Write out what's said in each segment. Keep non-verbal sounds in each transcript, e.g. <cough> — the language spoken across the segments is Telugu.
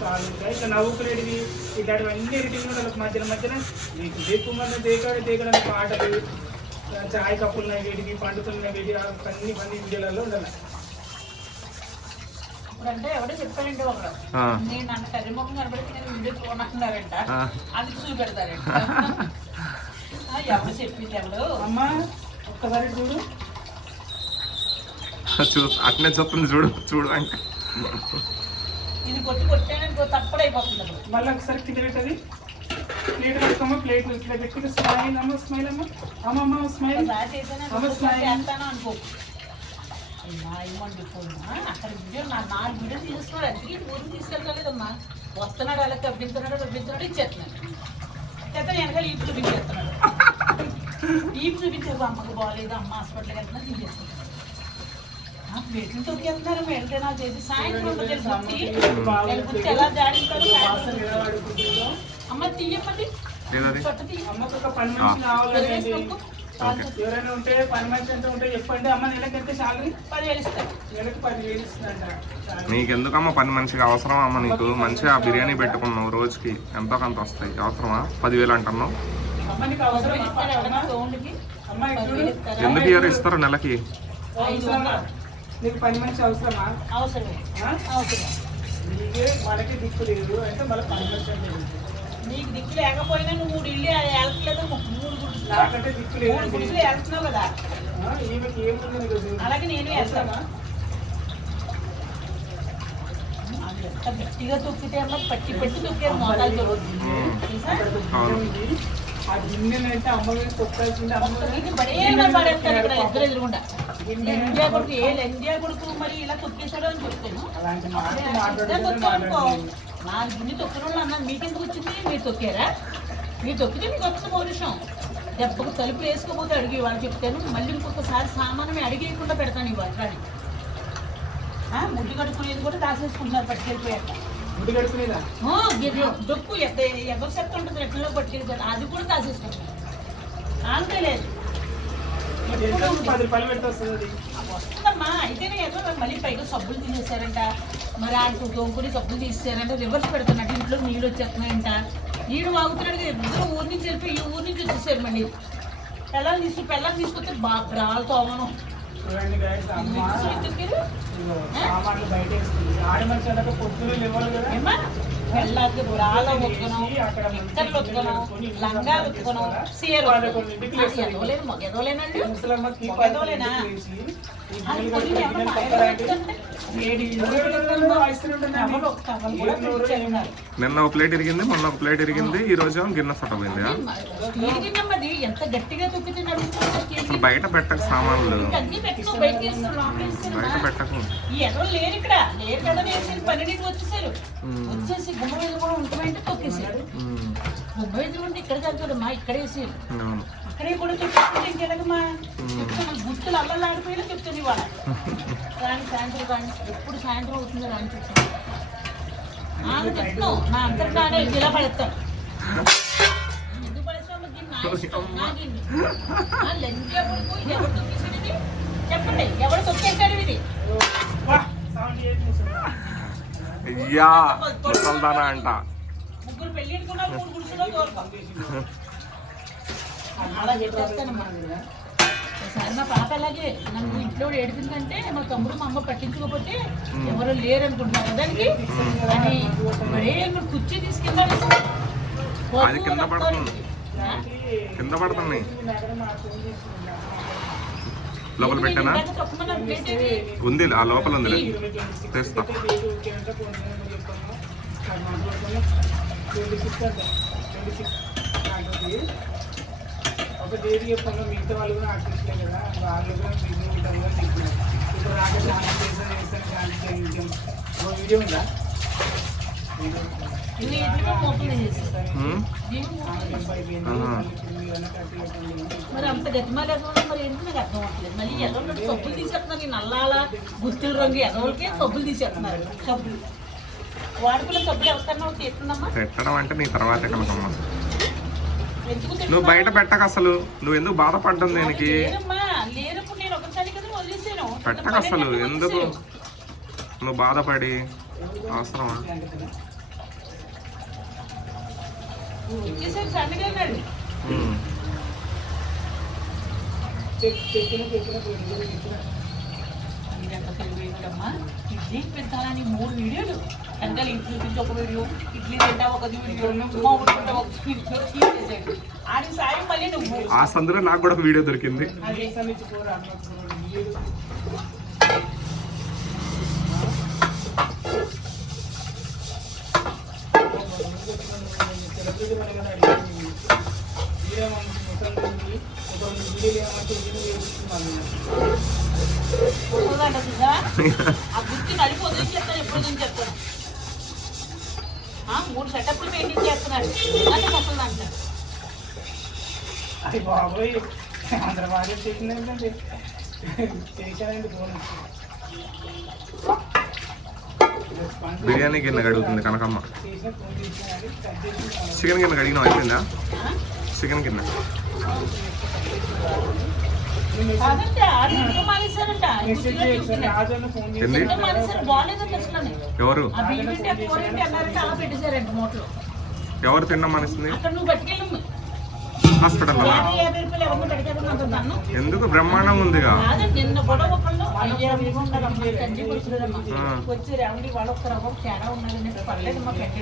కాలు ఇట్లా నవ్వుకునేటివి ఇట్లాంటివన్నీ ఎడిటింగ్ వాళ్ళకి మధ్యన మధ్యన నీకు దేకుమన్న దేకాడు దేకడని పాటలు చాయ్ కప్పులు నవ్వేటివి పండుతున్న నవ్వేటి అన్ని అన్ని వీడియోలలో ఉండాలి. ఇప్పుడంటే ఎవడో చెప్పారంటే ఒకడు. నేను కర్రీముఖం కనబడితే నేను వీడియో. అది చూపెడతారంట. ఎవరు చెప్పింది ఎవడు? అమ్మ ఒక్కసారి చూడు. చూ అట్నే చూస్తుంది చూడు చూడు అంటే ఇది కొట్టి కొట్టాననుకో తప్పడైపోతుంది అప్పుడు. మళ్ళీ ఒకసారి కింద పెట్టది ప్లేట్ పెట్టుకోమ్మ ప్లేట్ ఇట్లా పెట్టి స్మైల్ అమ్మ స్మైల్ అమ్మ. అమ్మ అమ్మ స్మైల్ అమ్మ స్మైల్. చేస్తాను అనుకో. అమ్మా అక్కడ వీడియో నా నాలుగు వీడియో తీసుకున్నాడు అందుకే ఊరికి వస్తున్నాడు అలా ఇచ్చేస్తున్నాడు. చేత వెనకాల ఈపు చూపించేస్తున్నాడు <laughs> ఈపు చూపించారు అమ్మకు బాగాలేదు అమ్మ హాస్పిటల్కి వెళ్తున్నా తీసేస్తున్నాడు. ప్లేట్లు తొక్కేస్తున్నారు వెళ్తే నాకు చేసి సాయంత్రం ఉంటుంది తెలుసు వెళ్ళి ఎలా జాడిస్తారు సాయంత్రం అమ్మ తీయమ్మది ఏదది చొట్ట తీయ. అమ్మకు ఒక పని మనిషి కావాలండి. వేసి నొక్కు. చాలు. ఎవరైనా ఉంటే పని మనిషి ఎంత ఉంటే చెప్పండి. అమ్మ నెలకి ఎంత శాలరీ? పదివేలు ఇస్తారు నెలకు పదివేలు ఇస్తుందంట. శాలరీ. నీకెందుకమ్మా పని మంచిగా అవసరమా అమ్మ నీకు? మంచిగా బిర్యానీ పెట్టుకున్నావు రోజుకి. ఎంతో కొంత వస్తాయి. అవసరమా? పదివేలు అంటున్నావు. అవసరం? ఎందుకు ఇయర్ ఇస్తారు నెలకి. నీకు పని మనిషి అవసరమా? అవసరమే. ఆ? అవసరం నీకే మనకి దిక్కు లేదు అంటే మళ్ళీ పని మనిషి అంటే? నీకు దిక్కు లేకపోయినా నువ్వు మూడు ఇల్లు వెళ్తలేదు మూడు గుడిసెలు నాకంటే దిక్కు మూడు లేదండి గుడిసెలు వెళ్తున్నావు కదా ఆ, ఈమెకి ఏముంది నీకు? అలాగే నేను? అది ఎంత గట్టిగా తొక్కితే అమ్మ పట్టి పట్టి ఆ గిన్నెనంటే అమ్మ మీద తొక్కాల్సింది. అమ్మ మీద బడేగా పడేస్తారు ఇక్కడ ఇద్దరు ఎదురుగుండా ఎంజాయ్ కొడుకు ఏ ఎంజాయ్ కొడుకు మరి ఇలా తొక్కేశాడు అని చెప్తాను. గిన్నె అన్నారు మీకెందుకు వచ్చింది? మీరు తొక్కారా? మీరు తొక్కితే మీకు వస్తుంది పౌరుషం. దెబ్బకు తలుపు వేసుకోపోతే అడిగి వాళ్ళు చెప్తాను. మళ్ళీ ఇంకొకసారి సామానం అడిగేయకుండా పెడతాను ఈ వర్షాన్ని ముడ్డు కట్టుకునేది కూడా దాచేసుకుంటున్నారు పట్టుకెళ్ళిపోయాక. డొక్కు ఎవరి చెత్త ఉంటుంది ఎట్లలో పట్టుకెళ్ళిపోయారు అది కూడా దాచేసుకుంటున్నారు. అంతే లేదు ఎంత పది రూపాయలు పెట్టి వస్తుంది అది వస్తుందమ్మా అయితేనే ఏదో మళ్ళీ పైగా సబ్బులు తీసేశారంట మరి ఆయన తోముకుని సబ్బులు తీసేశారంట రివర్స్ పెడుతున్నట్టు ఇంట్లో నీళ్ళు వచ్చేస్తున్నాయంట. నీళ్ళు వాగుతున్నాడు ఇద్దరు ఊరి నుంచి వెళ్ళిపోయి ఈ ఊరి నుంచి వచ్చేసారు మళ్ళీ. పిల్లలు తీసుకు పిల్లలు తీసుకొస్తే బా బ్రాలు తోమను. చూడండి బయట ఆడ కదా. ఏమ్మా పిల్లలకి బ్రాలు ఉతుకను ఇద్దరు ఉతుకను లంగా ఉతుకను సీర ఎదవలేదు మగ ఎదవలేనండి ఎదవలేనా. నిన్న ఒక ప్లేట్ ఇరిగింది మొన్న ఒక ప్లేట్ ఇరిగింది ఈ రోజు గిన్నె తొక్కితే నడుస్తుంది అసలు బయట పెట్టక సామాన్లు బయట పెట్టకు. వచ్చేసి మీద కూడా ఉంటామంటే తొక్కేసారు ఉమ్, గుమ్మ మీద ఉంటే ఇక్కడ చదువుదమ్మా ఇక్కడ అవును. అక్కడే కూడా తొక్కేస్తే ఇంకెలాగమ్మా? చెప్తాను గుర్తులు అల్లలు ఆడిపోయినా చెప్తాను ఇవాళ. రాని సాయంత్రం కానీ ఎప్పుడు సాయంత్రం అవుతుందో రాని చెప్తాను నాకు చెప్తున్నావు నా అంతటి నానే ఇలా పడేస్తాను ఎందుకు పడేస్తావు దీన్ని నా ఇష్టం, నా గిన్నె. ఆ లంజా కొడుకు, ఇది ఎవరు తొక్కేసాడు ఇది? చెప్పండి ఎవరు తొక్కేశాడు ఇది. అయ్యా ముసల్దానా అంట. అలా ఒకసారి మా పాప అలాగే నన్ను ఇంట్లో ఏడిపిందంటే మా తమ్ముడు మా అమ్మ పట్టించుకోకపోతే ఎవరు లేరు అనుకుంటున్నారు దానికి అని మరే నువ్వు కుర్చీ తీసుకెళ్ళాలి అది కింద పడుతుంది. కింద పడుతున్నాయి అక్కడ మా ఫోన్ చేసింది. లోపల పెట్టానా? ఉంది ఆ లోపల ఉంది తెస్తా. సిక్స్ ఒక డేట్ చెప్పాను మిగతా వాళ్ళు కూడా ఆర్టిస్ట్లే కదా వాళ్ళు కూడా బిజీ ఉంటారు కదా ఇప్పుడు రాక డాన్స్ చేసాను చేసాను చేయించాం వీడియో ఉందా? మీరు అంత గతిమాలి మరి ఎందుకు నాకు అర్థం అవ్వట్లేదు? మళ్ళీ ఎదవలు సబ్బులు తీసేస్తున్నారు ఈ నల్లాల గుత్తుల రంగు ఎదవలకే సబ్బులు తీసేస్తున్నారు సబ్బులు. వాడుకున్న సబ్బులు ఎవరికన్నా తీస్తుందమ్మా? పెట్టడం అంటే నీ తర్వాత కనుకమ్మా. నువ్వు బయట పెట్టక అసలు. నువ్వు ఎందుకు బాధపడ్డం దేనికి? పెట్టక అసలు. ఎందుకు? నువ్వు బాధపడి అవసరమా? ఇడ్లీ పెట్టాలని మూడు వీడియోలు. వెనకాల ఇడ్లీ చూపించి ఒక వీడియో ఇడ్లీ తింటా ఒక వీడియో మామిడి తింటా ఒక వీడియో తీసేసాడు ఆడి సాయం మళ్ళీ నువ్వు. ఆ సందులో నాకు కూడా ఒక వీడియో దొరికింది అది ఎక్కడి నుంచి పోరా అన్నప్పుడు వీడియో సెలబ్రిటీ మన కదా అడిగింది వీడియో మనకి ముసలి ఉంది ఒక రెండు వీడియోలు ఏమంటే వీడియో వేస్తున్నాను వస్తుందంట చూసా ఆ గుర్తు నడిపోతుంది చెప్తాను ఎప్పుడు నుంచి ఆ, మూడు సెటప్లు పెయింటింగ్ చేస్తున్నాడు అంటే వస్తుందంట అది బాబోయ్ ఆంధ్ర బాగా చేసింది ఏంటంటే చేశానండి ఫోన్ బిర్యానీ గిన్నె అడుగుతుంది కనకమ్మ. చికెన్ గిన్నె అడిగిన అయిపోయిందా? చికెన్ గిన్నె. ఎవరు? ఎవరు తిన్నాం పట్టుకెళ్ళము హాస్పిటల్ ఎందుకు బ్రహ్మాండం ఉందిగా?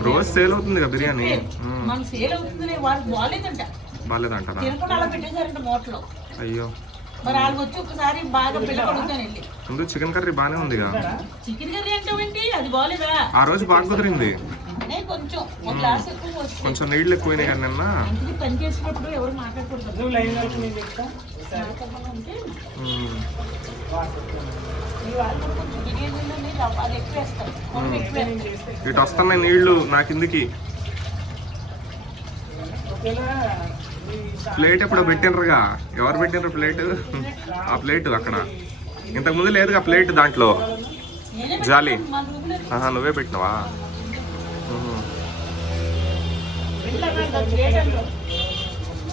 రోజు సేల్ అవుతుందిగా బిర్యానీ? ఉమ్. మన సేల్ అవుతుంది బాగాలేదంట అలా పెట్టేశారంట మూటలో. అయ్యో. మరి వాళ్ళు వచ్చి ఒకసారి బాగా ముందు చికెన్ కర్రీ బాగానే ఉందిగా. చికెన్ కర్రీ అంటావేంటి అది బాగాలేదా ఆ రోజు బాగా కుదిరింది. కొంచెం. ఒక గ్లాస్ ఎక్కువ కొంచెం నీళ్ళు ఎక్కువైనాయి కానీ నిన్న. పని చేసినప్పుడు ఎవరు మాట్లాడకూడదు? నువ్వు లైన్ నేను చెప్తా మాట్లాడాలంటే ఇటు వస్తున్నాయి నీళ్ళు నా కిందికి ప్లేట్ ఎప్పుడో పెట్టినరుగా ఎవరు పెట్టినరు ప్లేట్? ఆ ప్లేట్ అక్కడ. ఇంతకు ముందు లేదుగా ప్లేట్ దాంట్లో. జాలి. నువ్వే పెట్టినవా?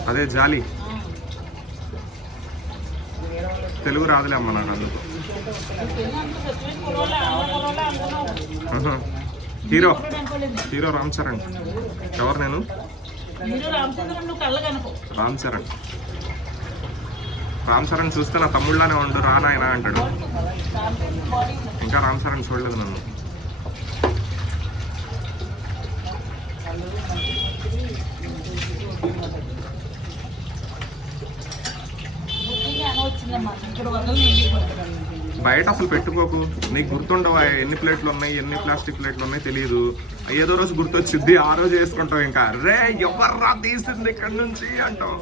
అది జాలి. తెలుగు రాదులే అమ్మ నాకు అందుకు. హీరో. హీరో రామ్ చరణ్ ఎవరు నేను రామ్ చరణ్ రామ్ చరణ్ చూస్తే నా తమ్ముళ్ళనే ఉండు రా నాయనా అంటాడు. ఇంకా రామ్ చరణ్ చూడలేదు నన్ను బయట అసలు పెట్టుకోకు. నీకు గుర్తుండవా? ఎన్ని ప్లేట్లు ఉన్నాయి? ఎన్ని ప్లాస్టిక్ ప్లేట్లు ఉన్నాయి? తెలియదు ఏదో రోజు గుర్తొచ్చింది ఆ రోజు వేసుకుంటావు ఇంకా. రే ఎవర్రా తీసింది ఇక్కడ నుంచి అంటావు?